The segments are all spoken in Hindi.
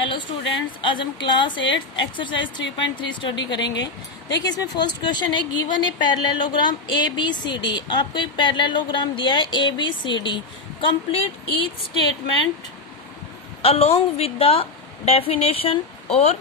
हेलो स्टूडेंट्स, आज हम क्लास 8 एक्सरसाइज 3.3 स्टडी करेंगे। देखिए इसमें फर्स्ट क्वेश्चन है given A parallelogram A B C D. आपको एक पैरेललोग्राम दिया है A B C D. Complete each statement along with the definition और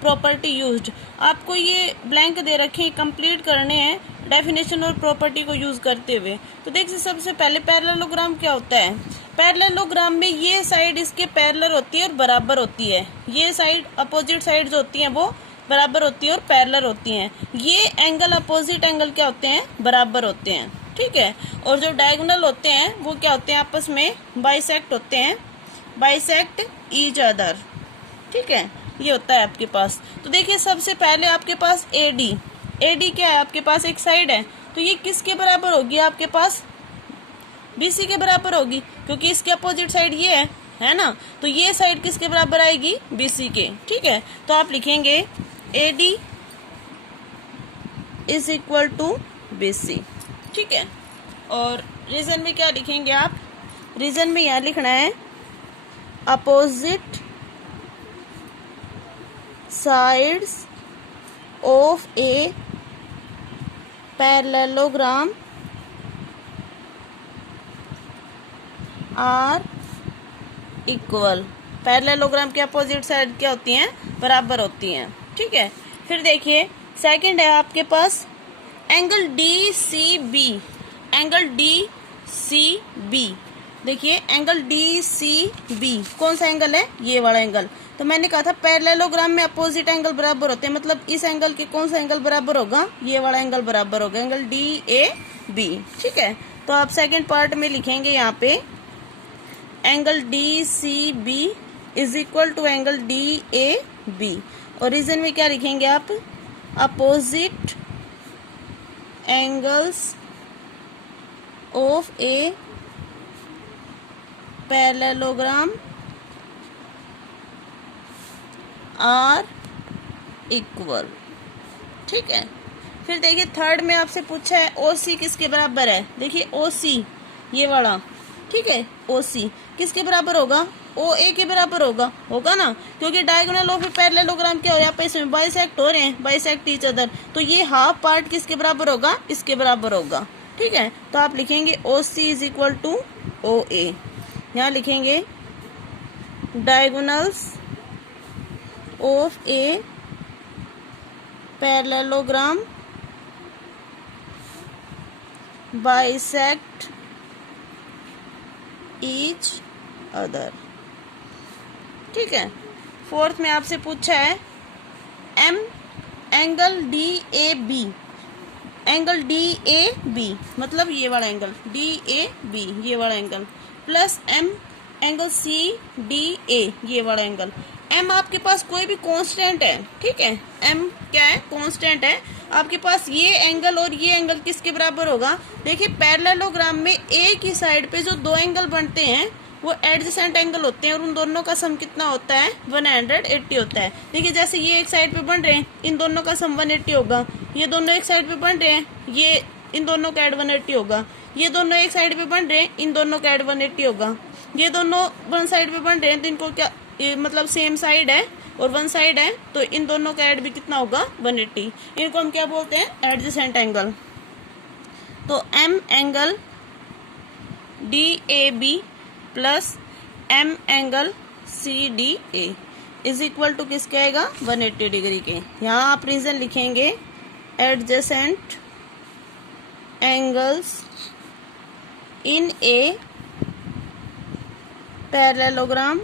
प्रॉपर्टी यूज्ड। आपको ये ब्लैंक दे रखे हैं, कंप्लीट करने हैं डेफिनेशन और प्रॉपर्टी को यूज करते हुए। तो देखिए सबसे पहले पैरेललोग्राम क्या होता है। पैरेललोग्राम में ये साइड इसके पैरेलल होती है और बराबर होती है। ये साइड अपोजिट साइड जो होती हैं वो बराबर होती है और पैरेलल होती हैं। ये एंगल अपोजिट एंगल क्या होते हैं, बराबर होते हैं। ठीक है। और जो डायगोनल होते हैं वो क्या होते हैं, आपस में बाइसेक्ट होते हैं, बाइसेक्ट ईच अदर। ठीक है, ये होता है आपके पास। तो देखिए सबसे पहले आपके पास एडी। एडी क्या है, आपके पास एक साइड है, तो ये किसके बराबर होगी, आपके पास बीसी के बराबर होगी, क्योंकि इसके अपोजिट साइड ये है ना। तो ये साइड किसके बराबर आएगी, बीसी के। ठीक है, तो आप लिखेंगे AD is equal to BC. ठीक है, और रीजन में क्या लिखेंगे आप, रीजन में यहाँ लिखना है opposite sides of a parallelogram are equal. Parallelogram के अपोजिट साइड क्या होती हैं, बराबर होती हैं। ठीक है, फिर देखिए सेकंड है आपके पास angle D C B. Angle D C B, देखिए एंगल डी सी बी कौन सा एंगल है, ये वाला एंगल। तो मैंने कहा था पैरेललोग्राम में अपोजिट एंगल बराबर होते हैं, मतलब इस एंगल के कौन सा एंगल बराबर होगा, ये वाला एंगल बराबर होगा, एंगल डी ए बी। ठीक है, तो आप सेकंड पार्ट में लिखेंगे यहाँ पे angle D C B is equal to angle D A B. और रीजन में क्या लिखेंगे आप, opposite angles of a parallelogram are equal. ठीक है, फिर देखिए थर्ड में आपसे पूछा है ओसी किसके बराबर है। देखिए ओसी ये वाला, ठीक है, ओसी किसके बराबर होगा, ओ ए के बराबर होगा ना, क्योंकि डायगोनल ऑफ पैरेललोग्राम क्या हो, यहाँ पे इसमें बाइसेक्ट हो रहे हैं, बाइसेक्ट ईच अदर। तो ये हाफ पार्ट किसके बराबर होगा, इसके बराबर होगा। ठीक है, तो आप लिखेंगे O C is equal to O A. यहाँ लिखेंगे diagonals of a parallelogram bisect each other. ठीक है, फोर्थ में आपसे पूछा है M angle D A B. Angle D A B मतलब ये वाला एंगल डी ए बी, ये वाला angle, plus M angle C D A, ये वाला एंगल। एम आपके पास कोई भी कांस्टेंट है। ठीक है, एम क्या है, कांस्टेंट है आपके पास। ये एंगल और ये एंगल किसके बराबर होगा, देखिए पैरेललोग्राम में एक ही साइड पे जो दो एंगल बनते हैं वो एडजेसेंट एंगल होते हैं, और उन दोनों का सम कितना होता है, 180 होता है। देखिए जैसे ये एक साइड पे बन रहे हैं, इन दोनों का सम 180 होगा। ये दोनों एक साइड पे बन रहे हैं, ये इन दोनों का एड 180 होगा। ये दोनों एक साइड पे बन रहे हैं, इन दोनों का एड 180 होगा। ये दोनों वन साइड पे बन रहे हैं, तो इनको क्या मतलब सेम साइड है और वन साइड है, तो इन दोनों का एड भी कितना होगा, 180। इनको हम क्या बोलते हैं, एडजेसेंट एंगल। तो M angle D A B plus M angle C D A is equal to किसके आएगा, 180 डिग्री के। यहाँ आप रीजन लिखेंगे adjacent angles in a parallelogram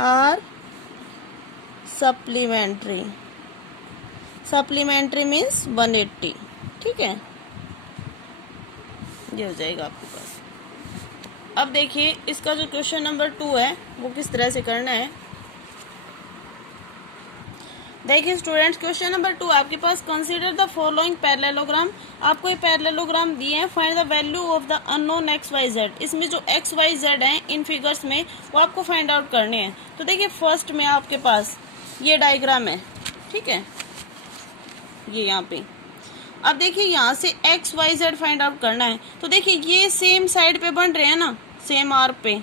are supplementary. Supplementary means 180। ठीक है, ये हो जाएगा आपके पास। अब देखिए इसका जो क्वेश्चन नंबर 2 है वो किस तरह से करना है। देखिए स्टूडेंट्स, क्वेश्चन नंबर 2 आपके पास, कंसीडर द फॉलोइंग पैरेललोग्राम। आपको ये पैरेललोग्राम दिए हैं, find the value of the unknown X Y Z. इसमें जो एक्स वाई जेड हैं इन फिगर्स में वो आपको फाइंड आउट करने हैं। तो देखिए फर्स्ट में आपके पास ये डायग्राम है। ठीक है, ये यहाँ पे अब देखिए यहाँ से X Y Z find out करना है, तो देखिए ये सेम साइड पे बन रहे हैं ना, सेम आर्क पे,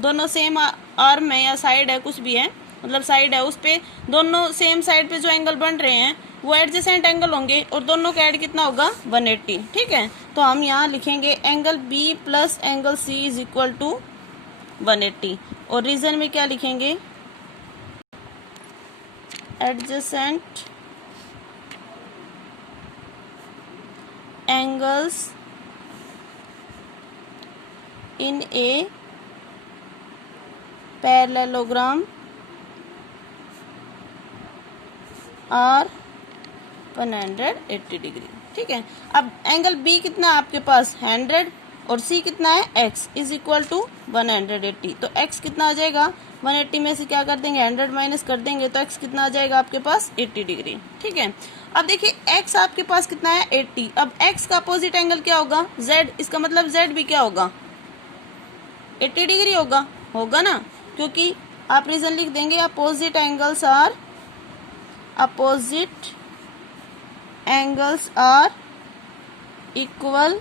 दोनों सेम आर्म में या साइड है कुछ भी है, मतलब साइड है उस पे दोनों सेम साइड पे जो एंगल बन रहे हैं वो एडजेसेंट एंगल होंगे और दोनों का ऐड कितना होगा 180। ठीक है, तो हम यहाँ लिखेंगे angle B plus angle C is equal to 180 और रीजन में क्या लिखेंगे adjacent angles in a parallelogram are 180 degree. ठीक है, अब एंगल बी कितना है आपके पास 100 और सी कितना है x इज इक्वल टू 180। तो x कितना आ जाएगा 180 में से क्या कर देंगे 100 माइनस कर देंगे तो x कितना आ जाएगा आपके पास 80 डिग्री। ठीक है, अब देखिए x आपके पास कितना है 80। अब x का अपोजिट एंगल क्या होगा z, इसका मतलब z भी क्या होगा 80 डिग्री होगा ना, क्योंकि आप रीजन लिख देंगे opposite angles are equal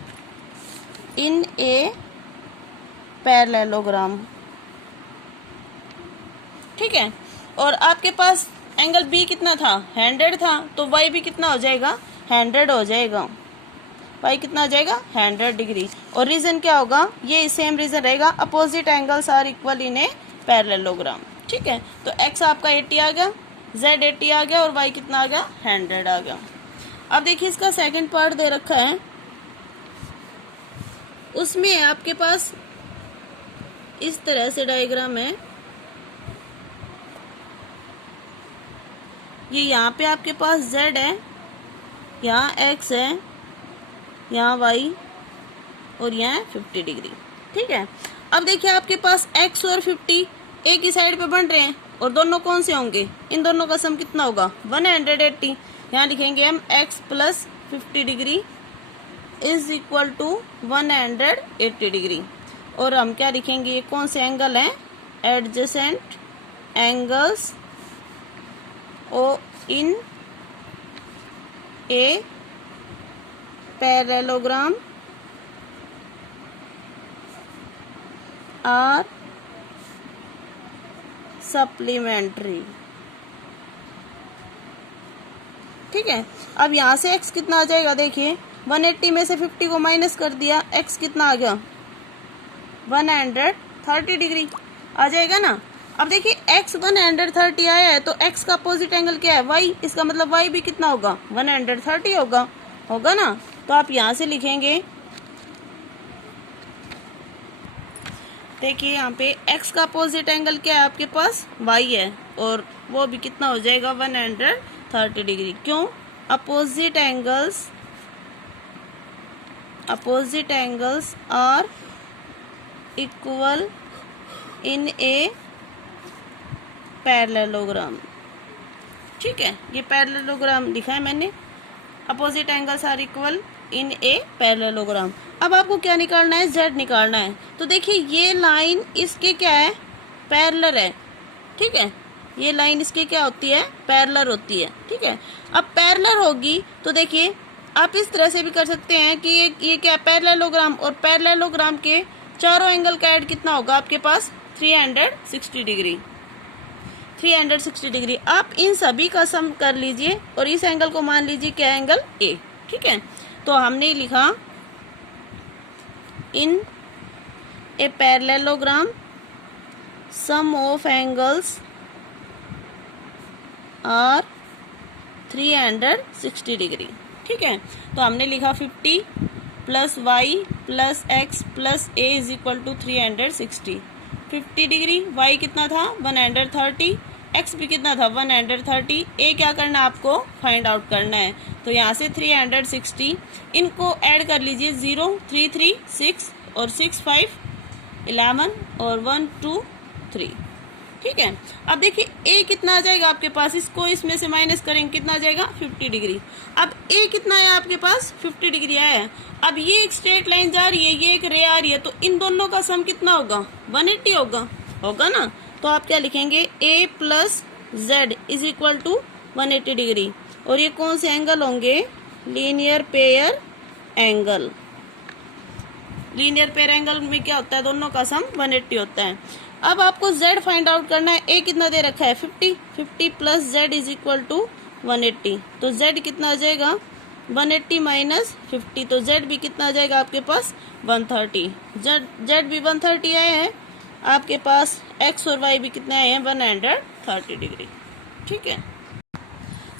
in a parallelogram. ठीक है, और आपके पास एंगल बी कितना था 100 था, तो y भी कितना हो जाएगा 100 हो जाएगा, y कितना हो जाएगा 100 डिग्री। और रीजन क्या होगा ये सेम रीजन रहेगा opposite angles are equal in a parallelogram. ठीक है, तो x आपका 80 आ गया, z 80 आ गया और y कितना आ गया 100 आ गया। अब देखिए इसका सेकंड पार्ट दे रखा है, उसमें आपके पास इस तरह से डायग्राम है, ये यहाँ पे आपके पास z है, यहाँ x है, यहाँ y और यहाँ 50 डिग्री। ठीक है, अब देखिए आपके पास x और 50 एक ही साइड पे बन रहे हैं और दोनों कौन से होंगे, इन दोनों का सम कितना होगा 180। यहाँ लिखेंगे हम x plus 50 degree is equal to 180 degree और हम क्या लिखेंगे ये कौन से एंगल हैं एडजेसेंट एंगल्स ओ in a parallelogram are supplementary. ठीक है, अब यहाँ से x कितना आ जाएगा देखिए 180 में से 50 को माइनस कर दिया, x कितना आ गया 130 डिग्री आ जाएगा ना। अब देखिए x 130 आया है तो x का अपोजिट एंगल क्या है y, इसका मतलब y भी कितना होगा 130 होगा ना। तो आप यहाँ से लिखेंगे देखिए यहाँ पे x का अपोजिट एंगल क्या है आपके पास y है और वो भी कितना हो जाएगा 130 डिग्री। क्यों opposite angles are equal in a parallelogram. ठीक है, ये पैरेललोग्राम लिखा है मैंने, opposite angles are equal in a parallelogram. अब आपको क्या निकालना है z निकालना है, तो देखिए ये लाइन इसके क्या है पैरेलल है। ठीक है, ये लाइन इसकी क्या होती है पैरेलल होती है। ठीक है, अब पैरेलल होगी तो देखिए आप इस तरह से भी कर सकते हैं कि ये क्या पैरेललोग्राम और पैरेललोग्राम के चारों एंगल का ऐड कितना होगा आपके पास 360 डिग्री। 360 डिग्री आप इन सभी का सम कर लीजिए और इस एंगल को मान लीजिए क्या एंगल ए। ठीक है, तो हमने लिखा in a parallelogram sum of angles are 360 degree. ठीक है, तो हमने लिखा 50 plus Y plus X plus A is equal to 360। 50 degree, Y कितना था 130, एक्स भी कितना था 130, ए क्या करना है आपको फाइंड आउट करना है। तो यहाँ से 360 इनको ऐड कर लीजिए 0 3 3 6 और 6 5 11 और 1 2 3। ठीक है, अब देखिए ए कितना आ जाएगा आपके पास, इसको इसमें से माइनस करेंगे कितना आ जाएगा 50 डिग्री। अब ए कितना है आपके पास 50 डिग्री आया है। अब ये एक स्ट्रेट लाइन जा रही है, ये एक रे आ रही है, तो इन दोनों का सम कितना होगा 180 होगा ना। तो आप क्या लिखेंगे A plus Z is equal to 180 degree और ये कौन से एंगल होंगे linear pair angle. Linear pair angle में क्या होता है, दोनों का सम 180 होता है। अब आपको z फाइंड आउट करना है। a कितना दे रखा है 50, 50 plus z is equal to 180। तो z कितना आ जाएगा 180 माइनस 50, तो z भी कितना आ जाएगा आपके पास 130। z भी 130 आए हैं आपके पास, x और y भी कितने आए हैं 130 डिग्री। ठीक है,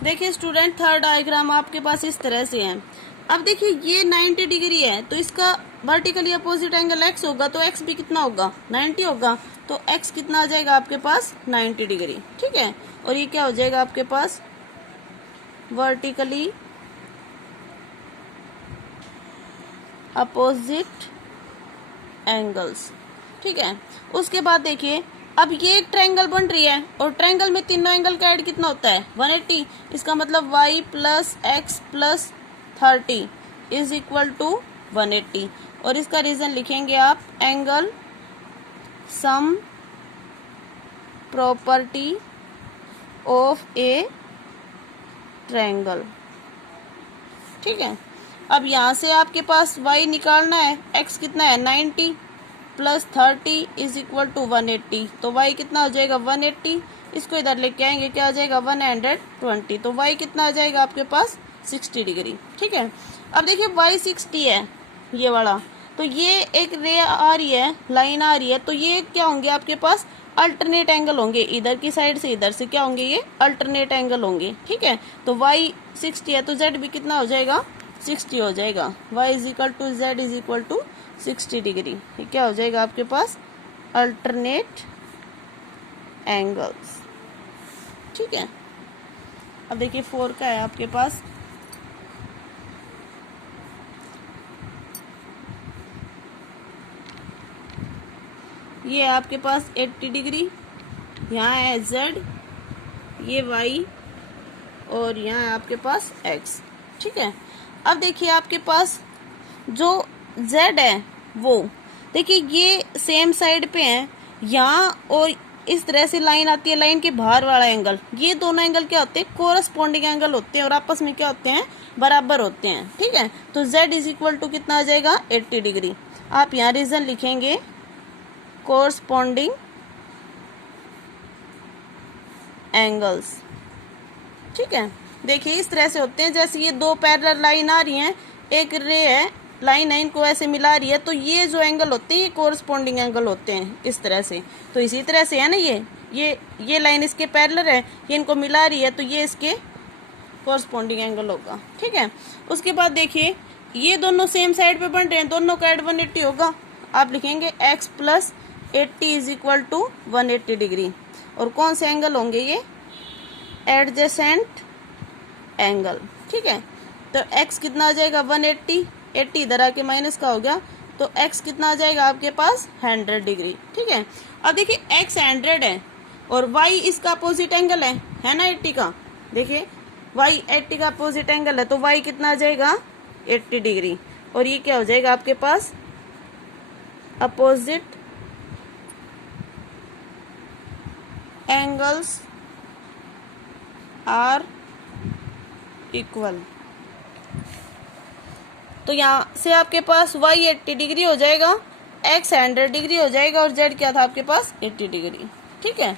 देखिए स्टूडेंट थर्ड डायग्राम आपके पास इस तरह से है। अब देखिए ये 90 डिग्री है, तो इसका वर्टिकली अपोजिट एंगल x होगा, तो x भी कितना होगा 90 होगा, तो x कितना आ जाएगा आपके पास 90 डिग्री। ठीक है, और ये क्या हो जाएगा आपके पास वर्टिकली अपोजिट एंगल्स। ठीक है, उसके बाद देखिए अब ये एक ट्रायंगल बन रही है और ट्रायंगल में तीनों एंगल का ऐड कितना होता है 180। इसका मतलब y plus X plus 30 is equal to 180, और इसका रीजन लिखेंगे आप angle sum property of a triangle. ठीक है, अब यहाँ से आपके पास y निकालना है, x कितना है 90 प्लस 30 इज इक्वल टू 180, तो y कितना हो जाएगा 180। इसको इधर लेके आएंगे, क्या आ जाएगा 120, तो y कितना आ जाएगा आपके पास 60 डिग्री। ठीक है, अब देखिए y 60 है ये वाला, तो ये एक रे आ रही है, लाइन आ रही है, तो ये क्या होंगे आपके पास अल्टरनेट एंगल होंगे, इधर की साइड से इधर से क्या होंगे ये अल्टरनेट एंगल होंगे। ठीक है, तो y 60 है तो z भी कितना हो जाएगा 60 हो जाएगा। y is equal to z is equal to 60 degree. ये क्या हो जाएगा आपके पास अल्टरनेट एंगल्स। ठीक है, अब देखिए 4 का है आपके पास, ये आपके पास 80 डिग्री, यहाँ है z, ये y, और यहाँ है आपके पास x। ठीक है, अब देखिए आपके पास जो z है वो देखिए ये सेम साइड पे है यहाँ, और इस तरह से लाइन आती है, लाइन के बाहर वाला एंगल, ये दोनों एंगल क्या होते हैं कोरस्पॉन्डिंग एंगल होते हैं और आपस में क्या होते हैं बराबर होते हैं। ठीक है, तो z इज इक्वल टू कितना आ जाएगा 80 डिग्री। आप यहाँ रीजन लिखेंगे कोरस्पॉन्डिंग एंगल्स। ठीक है, देखिए इस तरह से होते हैं, जैसे ये दो पैरेलल लाइन आ रही हैं, एक रे है, लाइन इनको ऐसे मिला रही है, तो ये जो एंगल होते हैं ये कोरस्पॉन्डिंग एंगल होते हैं इस तरह से। तो इसी तरह से है ना, ये लाइन इसके पैरेलल है, ये इनको मिला रही है, तो ये इसके कोरस्पॉन्डिंग एंगल होगा। ठीक है, उसके बाद देखिए ये दोनों सेम साइड पे बन रहे हैं, दोनों का एड 180 होगा। आप लिखेंगे x plus 80 is equal to 180 degree, और कौन से एंगल होंगे ये एडजेसेंट एंगल। ठीक है, तो x कितना आ जाएगा 180, 80 इधर आके माइनस का हो गया, तो x कितना आ जाएगा आपके पास 100 डिग्री। ठीक है, अब देखिए x 100 है और y इसका अपोजिट एंगल है ना 80 का। देखिए y 80 का अपोजिट एंगल है, तो y कितना आ जाएगा 80 डिग्री, और ये क्या हो जाएगा आपके पास अपोजिट एंगल्स आर इक्वल। तो यहाँ से आपके पास y 80 डिग्री हो जाएगा, x 100 डिग्री हो जाएगा, और z क्या था आपके पास 80 डिग्री। ठीक है।